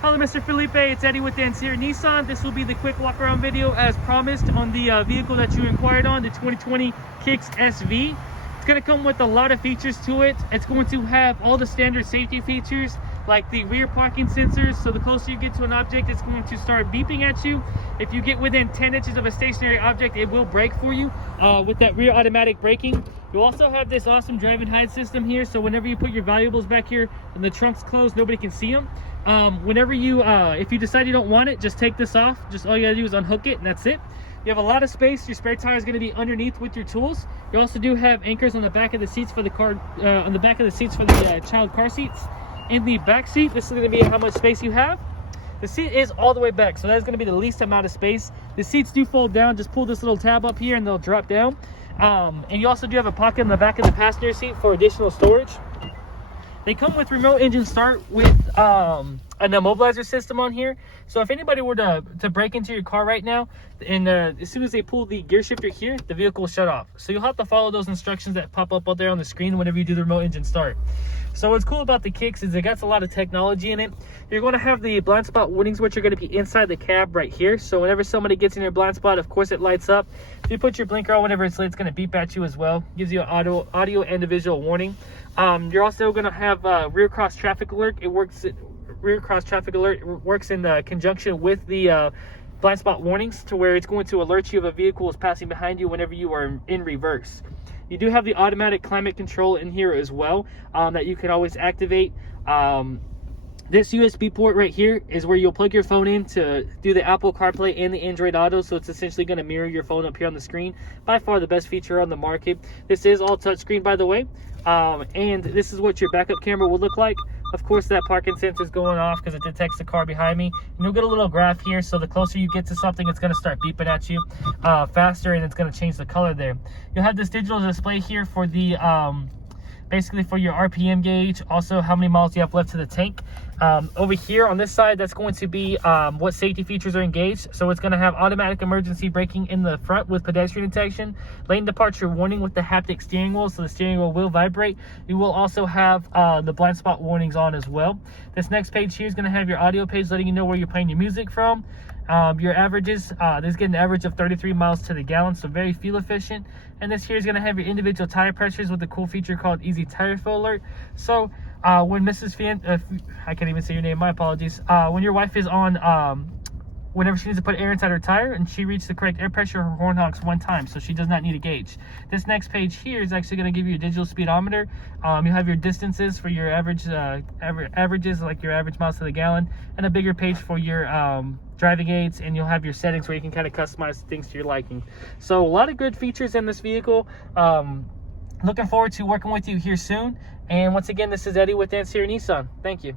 Hello, Mr. Felipe. It's Eddie with Dancier Nissan. This will be the quick walk around video as promised on the vehicle that you inquired on, the 2020 Kicks SV. It's going to come with a lot of features to it. It's going to have all the standard safety features like the rear parking sensors, so the closer you get to an object, it's going to start beeping at you. If you get within 10 inches of a stationary object, it will brake for you with that rear automatic braking. You also have this awesome drive and hide system here, so whenever you put your valuables back here and the trunk's closed, nobody can see them. Whenever you if you decide you don't want it, just take this off. Just all you gotta do is unhook it and that's it. You have a lot of space. Your spare tire is going to be underneath with your tools. You also do have anchors on the back of the seats for the car on the back of the seats for the child car seats. In the back seat, this is going to be how much space you have. The seat is all the way back, so that's going to be the least amount of space. The seats do fold down. Just pull this little tab up here and they'll drop down. And you also do have a pocket in the back of the passenger seat for additional storage. They come with remote engine start with an immobilizer system on here. So if anybody were to break into your car right now, and as soon as they pull the gear shifter here, the vehicle will shut off. So you'll have to follow those instructions that pop up out there on the screen whenever you do the remote engine start. So what's cool about the Kicks is it got a lot of technology in it. You're going to have the blind spot warnings, which are going to be inside the cab right here. So whenever somebody gets in your blind spot, of course it lights up. If you put your blinker on whenever it's lit, it's going to beep at you as well. Gives you an audio and a visual warning. You're also going to have rear cross traffic alert. Rear cross traffic alert works in conjunction with the blind spot warnings, to where it's going to alert you if a vehicle is passing behind you whenever you are in reverse. You do have the automatic climate control in here as well, that you can always activate. This USB port right here is where you'll plug your phone in to do the Apple CarPlay and the Android Auto, so it's essentially going to mirror your phone up here on the screen. By far the best feature on the market. This is all touchscreen, by the way, and this is what your backup camera will look like. Of course, that parking sensor is going off because it detects the car behind me. And you'll get a little graph here, so the closer you get to something, it's going to start beeping at you faster, and it's going to change the color there. You'll have this digital display here for the basically for your RPM gauge, also how many miles you have left to the tank. Over here on this side, that's going to be what safety features are engaged. So it's going to have automatic emergency braking in the front with pedestrian detection, lane departure warning with the haptic steering wheel, so the steering wheel will vibrate. You will also have the blind spot warnings on as well. This next page here is going to have your audio page, letting you know where you're playing your music from. Your averages, this is getting an average of 33 miles to the gallon, so very fuel efficient. And this here is going to have your individual tire pressures with a cool feature called Easy Tire Fill Alert. So when Mrs. I can't even say your name, my apologies. When your wife is on, whenever she needs to put air inside her tire and she reaches the correct air pressure, her horn honks one time, so she does not need a gauge. This next page here is actually going to give you a digital speedometer. You have your distances for your averages, like your average miles to the gallon, and a bigger page for your driving aids, and you'll have your settings where you can kind of customize things to your liking. So a lot of good features in this vehicle. Looking forward to working with you here soon. And once again, this is Eddie with Dancier Nissan. Thank you.